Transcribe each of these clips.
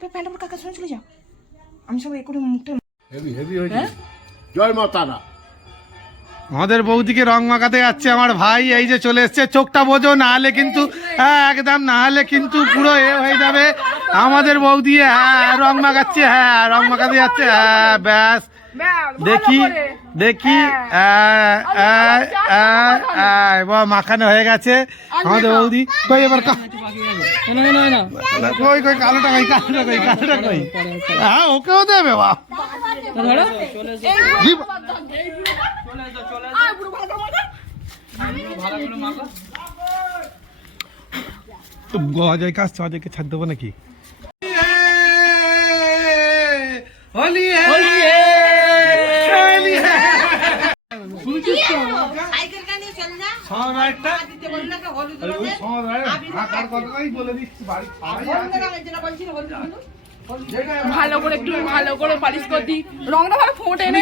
Pant আমার কাকা শুনে চলে যাও। আমি সব এই করে মুখটা হেভি হয়েছে। জয় মা তারা। আমাদের বৌদিকে রং মাখাতে যাচ্ছে আমার ভাই, এই যে চলে এসছে। চোখটা বোঝো, না হলে কিন্তু একদম, না হলে কিন্তু পুরো এ হয়ে যাবে। আমাদের বৌদি রং মাখাচ্ছে, রং মাখাতে যাচ্ছে। ব্যাস দেখি দেখি মাখানো হয়ে গেছে আমাদের বৌদি। কই এবার কই কই কালোটা কই, কালোটা কই, কালোটা কই। হ্যাঁ ওকেও দেবে বাবা। অজয় কাজ, অজয়কে ছাড় দেবো নাকি? হোলি ভালো করে একটু ভালো করে পালিশ করে দিই, রংটা ভালো ফোটে না।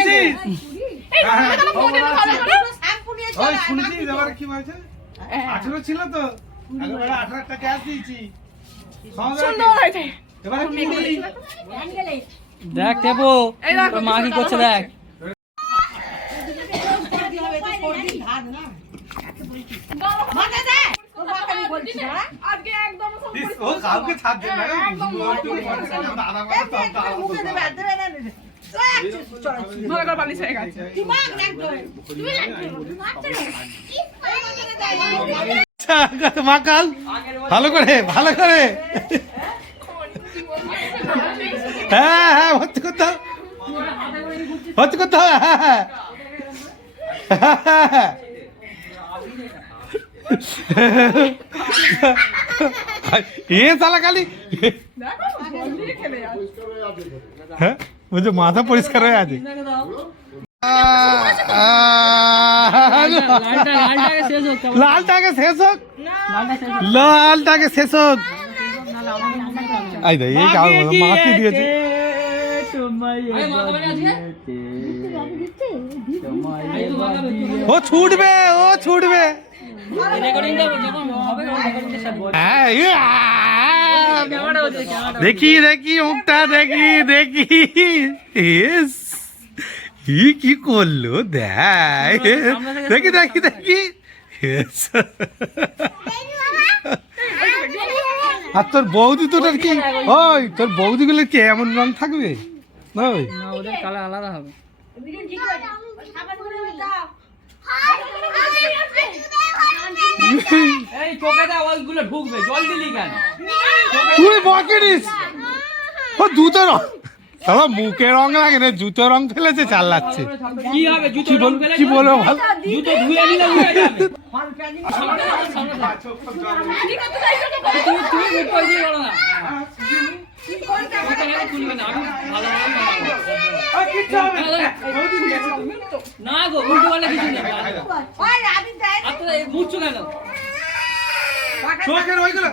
শুনেছিস এবার কি বলছে? 18 ছিল তো, 18টা ক্যাশ দিয়েছি। দেখ টেপো মা কি করছে দেখ। মাকাল ভালো করে, ভালো করে। হ্যাঁ ভর্তি করতে হবে, ভর্তি করতে হবে। এ সালা খালি হ্যাঁ বলছে মাথা পরিষ্কার হয়ে আছে। লালটাকে শেষ হোক, লালটাকে শেষ হোক। এই মাকে দিয়েছে। ও ছুটবে, ও ছুটবে। দেখি দেখি মুখটা দেখি দেখি। কি করলো দেখ, দেখি দেখি দেখি। আর তোর বৌদি তো কি, ওই তোর বৌদি গুলো কি এমন রং থাকবে? ওদের কালার আলাদা হবে। এই চোখে দাও, ওইগুলো ঢুকবে, জল দিলি কেন? তুই বকেনিস। ও জুতো রং, সারা মুখে রং লাগে না, জুতো রং ফেলেছে, চালাচ্ছে। কি হবে জুতো রং ফেলে? কি বলবো ভালো, জুতো ধুয়ে নিলে উড়ে যাবে। তুমি উপর দিয়ে বলো না। না গো উল্টো বলে কিছু নেই। আপনারা মুচ্ছ কেন? চোখের ওইগুলো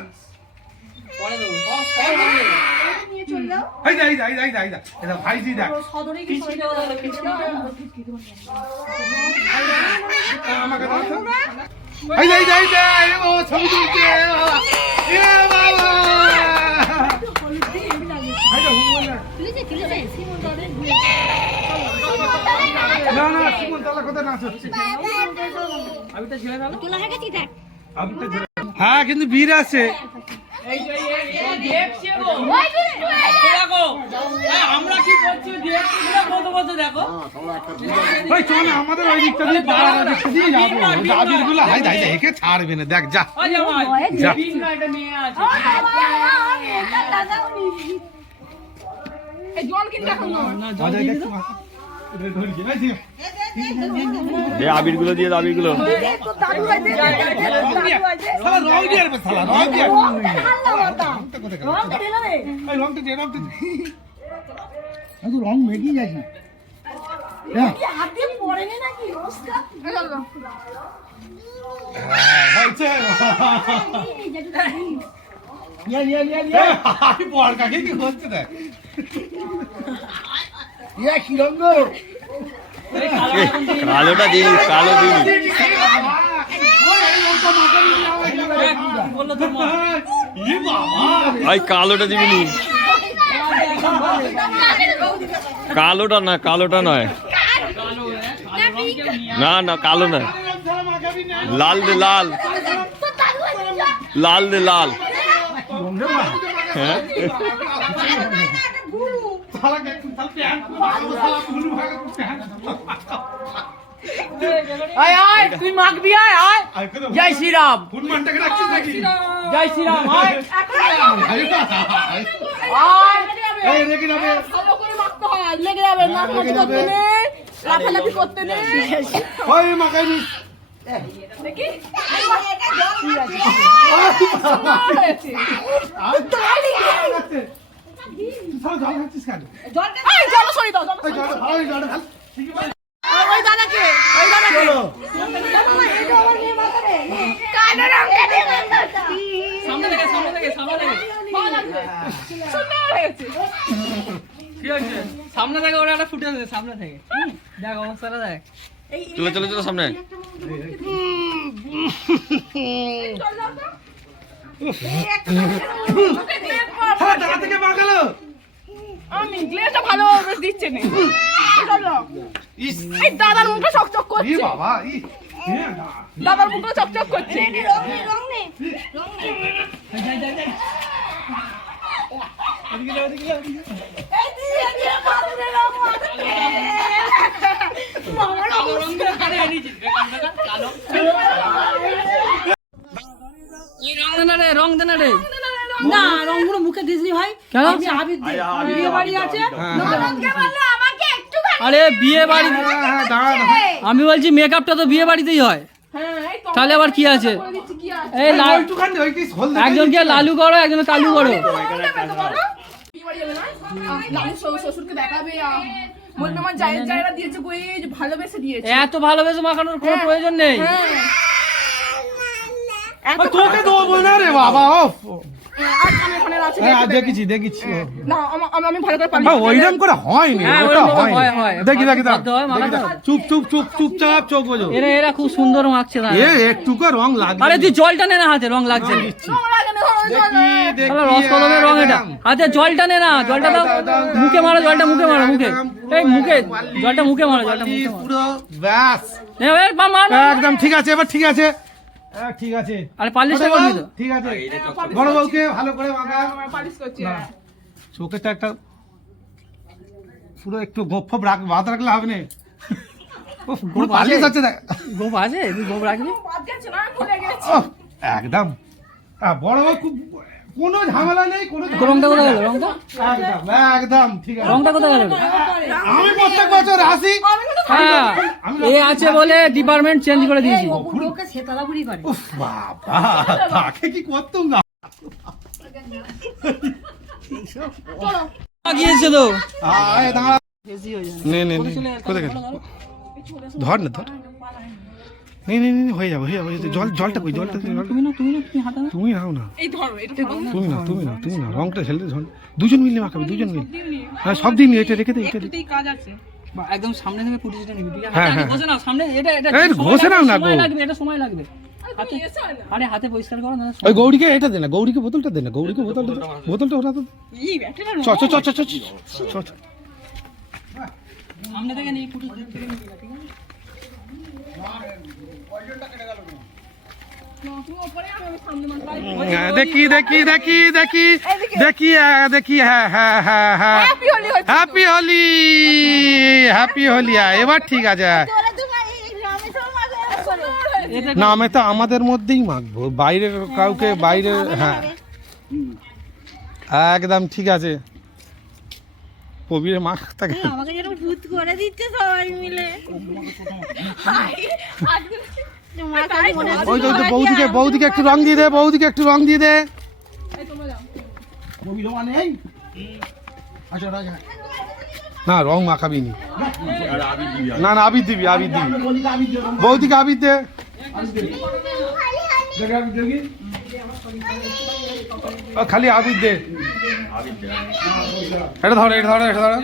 পরে দেবো। ভাইজি দেখ ও ছবি তুলছে। না না সুমন তালা কোথায় নাচ হচ্ছে? হ্যাঁ কিন্তু বীর আছে। আমরা কি করছি দেখো। আমাদের ওই দিকটা দিয়ে যাবো, দাবির গুলো একে ছাড়বে না। দেখ যা যা। আবির গুলো দিয়ে, আবির গুলো রং মেঘি গেছি। কি হচ্ছে দেখ কি রঙ, কালোটা দিন, কালো দিন। ভাই কালোটা দিবি নি। কালোটা না, কালোটা নয়, না না কালো নয়, লাল দে লাল, লাল দে লাল। হ্যাঁ আয় আয় তুই মাখবি, আয় আয়। জয় শ্রীরাম, জয় শ্রীরাম। আয় আয় ভালো করে মাখতে হয়, লেগে যাবে, নাচানাচি করতে নেই, লাফালাফি করতে নেই। দেখি এই, জল সরিয়ে দাও, জল সরিয়ে দাও। ওই দাদাকে, ওই দাদাকে। সামনে থেকে, সামনে থেকে, সামনে থেকে। ভালো লাগছে, সুন্দর হয়েছে। কি হয়েছে? সামনে থেকে ওরা একটা ফুটে আছে, সামনে থেকে। দেখ অবস্থাটা দেখ। চলো চলো চলো সামনে। চল যাও তো। আমি গ্লেজটা ভালো বেশ দিচ্ছে না। চলো। এই দাদার মুখটা চকচক করছে। দাদার মুখটা চকচক করছে। রং দেনা রে, না রং গুলো মুখে দিসনি ভাই। কেন? বিয়ে বাড়ি আছে। আরে বিয়ে বাড়ি, আমি বলছি মেকআপটা তো বিয়ে বাড়িতেই হয়, তাহলে আবার কি আছে? এই একজনকে লালু করো, একজনকে কালু করো। শ্বশুরকে দেখাবে, বলবে আমার জায়গা দিয়েছে, ভালোবেসে দিয়েছে। এত ভালোবেসে মাখানোর কোনো প্রয়োজন নেই। তোকে দেবো না রে বাবা। দেখেছি না, আমি ভালো করে পারি। ওইরকম করে হয়নি, হ্যাঁ, ওটা ওরকম হয়নি। হয়, হয়। দেখি দেখি বাধ্য হয়, মাখাতে হয়। চুপ চুপ চুপ চুপচাপ চোখ বোঝো। এরা খুব সুন্দর মাখছে দাদা। একটুকু রং লাগবে। আরে তুই জলটা নে না হাতে, রং লাগছে। রস কলমের রং এটা, হাতে জলটা নে না, জলটা দাও। মুখে মারো জলটা, মুখে মারো, মুখে। এই মুখে জলটা, মুখে মারো জলটা, মুখে মারো। পুরো ব্যাস একদম ঠিক আছে, এবার ঠিক আছে, ঠিক আছে। আরে পালিশটা করবি তো? ঠিক আছে, বড় বউকে ভালো করে মাখা। পালিশ করছি। চোখেটা একটা পুরো একটু গোপ ফোপ বাদ রাখলে হবে না। পুরো পালিশ আছে দেখ। গোপ আছে, তুই গোপ রাখবি? বাদ গেছে না, ভুলে গেছি। একদম বড় বউ খুব কোনো ঝামেলা নেই, কোনো রংটা কোথায় গেল? রংটা একদম একদম ঠিক আছে। রংটা কোথায় গেল? আমি প্রত্যেক বছর আসি। হ্যাঁ, এ আছে বলে ডিপার্টমেন্ট চেঞ্জ করে দিয়েছি। উফ বাবা, তাকে কি করতুম না। গিয়েছে তো। আয় দাঁড়া। নে নে নে, কোথায় গেল? ধর না, ধর। নে নে নে, হয়ে যাবে, হয়ে যাবে। জলটা কই? জলটা তুমি না, তুমি হাতে না। তুমি নাও না, এই ধরো, এটা ধরো। তুমি না, রংটা ছেলে দুজন মিলে মাখাবে, দুজন মিলে। হ্যাঁ সব দিন এটা রেখে দে, এটা একটুতেই কাজ আছে। একদম সামনে থেকে ফুটিটা নিবি, ঠিক আছে? হ্যাঁ, হাতে হ্যাঁ। ঘষে নাও সামনে, এটা এটা এই ঘষে নাও না গো। সময় লাগবে, এটা সময় লাগবে। হাতে এসে হয় না। আরে হাতে পরিষ্কার করো না। ওই গৌরীকে এটা দে না, গৌরীকে বোতলটা দে না, গৌরীকে বোতলটা ওরা তো। এই ব্যাটাটা চ চ চ চ চ চ চ। সামনে থেকে নিয়ে ফুটি থেকে নিবি, ঠিক আছে? দেখি দেখি দেখি দেখি দেখি দেখি, হ্যাঁ হ্যাঁ হ্যাঁ হ্যাঁ, হ্যাপি হোলি হচ্ছে। Happy Holi, happy Holi. এবার ঠিক আছে। না আমি তো আমাদের মধ্যেই মাখবো, বাইরের কাউকে, বাইরে। হ্যাঁ একদম ঠিক আছে। কবিরে মাখ থাকে। আমাকে যেন ভূত করে দিচ্ছে সবাই মিলে। ওই তো বৌদিকে একটু রং দিয়ে দে, বৌদিকে একটু রং দিয়ে দে। না রং মাখাবি নি, না না আবির দিবি, আবির দিবি। বৌদিকে আবির দে। খালি আবির দে। এটা ধরো, এটা ধরো, এটা ধরো।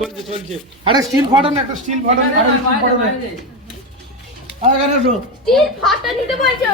চলছে চলছে। একটা স্টিল ফাটান, একটা স্টিল ফাটান, একটা স্টিল ফাটান। ফাটা নিতে বলছে।